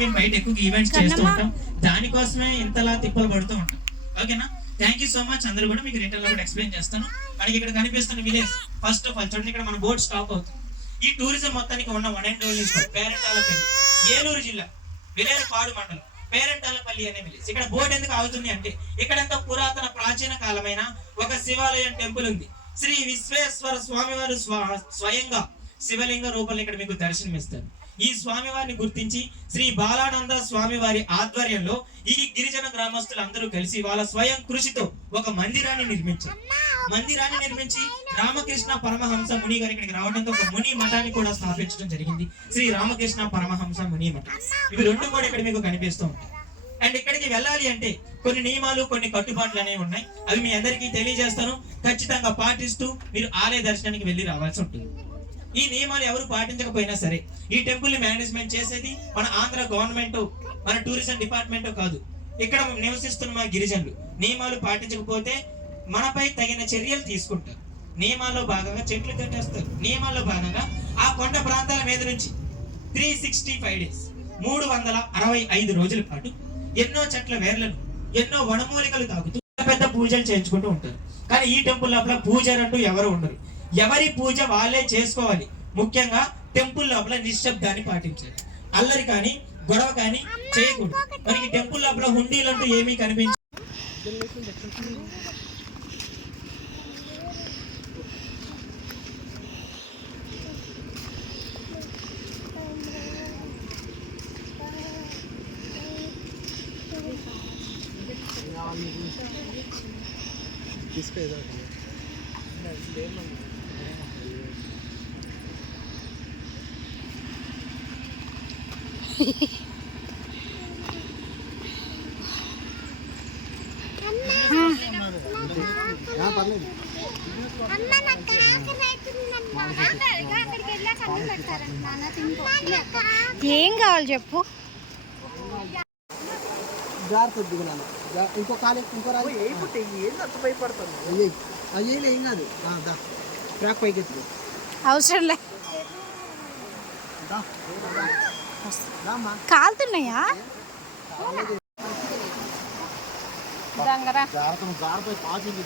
మేము బయట ఎక్కువ ఈవెంట్స్ చేస్తూ ఉంటాం, దానికోసమే ఇంతలా తిప్పలు పడుతూ ఉంటాం. ఓకేనా? Thank you so much. అందరూ కూడా మీకు రిటర్న్ లో కూడా ఎక్స్ప్లెయిన్ చేస్తాను. మనకి ఇక్కడ కనిపిస్తున్న విలేజ్ ఫస్ట్ ఆఫ్ ఆల్ చూడండి, ఇక్కడ మన బోట్ స్టాప్ అవుతుంది. ఈ టూరిజం మొత్తానికి ఉన్న వన్ అండ్ ఓన్లీ పేరెంటాలపల్లి, ఏలూరు జిల్లా, విలేరుపాడు మండలం, పేరెంటాలపల్లి అనే విలేజ్. ఇక్కడ బోట్ ఎందుకు ఆగుతుంది అంటే ఇక్కడంతా పురాతన ప్రాచీన కాలమైన ఒక శివాలయం టెంపుల్ ఉంది. శ్రీ విశ్వేశ్వర స్వామివారు స్వయంగా శివలింగ రూపంలో ఇక్కడ మీకు దర్శనమిస్తారు. ఈ స్వామివారిని గుర్తించి శ్రీ బాలానంద స్వామివారి ఆధ్వర్యంలో ఈ గిరిజన గ్రామస్తులు అందరూ కలిసి వాళ్ళ స్వయం కృషితో ఒక మందిరాన్ని నిర్మించారు. మందిరాన్ని నిర్మించి రామకృష్ణ పరమహంస ముని గారు ఇక్కడికి రావడంతో ఒక ముని మఠాన్ని కూడా స్థాపించడం జరిగింది. శ్రీ రామకృష్ణ పరమహంస ముని మఠం. ఇవి రెండు కూడా ఇక్కడ మీకు కనిపిస్తూ ఉంటాయి. అండ్ ఇక్కడికి వెళ్ళాలి అంటే కొన్ని నియమాలు, కొన్ని కట్టుబాట్లు అనేవి ఉన్నాయి. అవి మీ అందరికీ తెలియజేస్తాను. ఖచ్చితంగా పాటిస్తూ మీరు ఆలయ దర్శనానికి వెళ్ళి రావాల్సి ఉంటుంది. ఈ నియమాలు ఎవరు పాటించకపోయినా సరే, ఈ టెంపుల్ ని మేనేజ్మెంట్ చేసేది మన ఆంధ్ర గవర్నమెంట్, మన టూరిజం డిపార్ట్మెంట్ కాదు. ఇక్కడ నివసిస్తున్న మా గిరిజనులు నియమాలు పాటించకపోతే మనపై తగిన చర్యలు తీసుకుంటారు. నియమాల్లో భాగంగా చెట్లు కట్టేస్తారు. నియమాల్లో భాగంగా ఆ కొండ ప్రాంతాల మీద నుంచి 365 డేస్ 365 రోజుల పాటు ఎన్నో చెట్ల వేర్లను, ఎన్నో వనమూలికలు తాగుతూ పెద్ద పూజలు చేయించుకుంటూ ఉంటారు. కానీ ఈ టెంపుల్ లోపల పూజలు అంటూ ఎవరు ఉండరు. ఎవరి పూజ వాళ్ళే చేసుకోవాలి. ముఖ్యంగా టెంపుల్ లోపల నిశ్శబ్దాన్ని పాటించాలి. అల్లరి కానీ గొడవ కానీ చేయకూడదు. మనకి టెంపుల్ లోపల హుండీలు అంటూ ఏమీ కనిపించ ఏం కావాలి చెప్పు. ఇంకో కాలే ఇంకో భయపడతాను. అయ్యే ఏం కాదు. ట్రాక్ పైకి ఎత్తు. అవసరం లే. కాలుతున్నాయా? జాగ్రత్త, జాగ్రత్త. పాచింది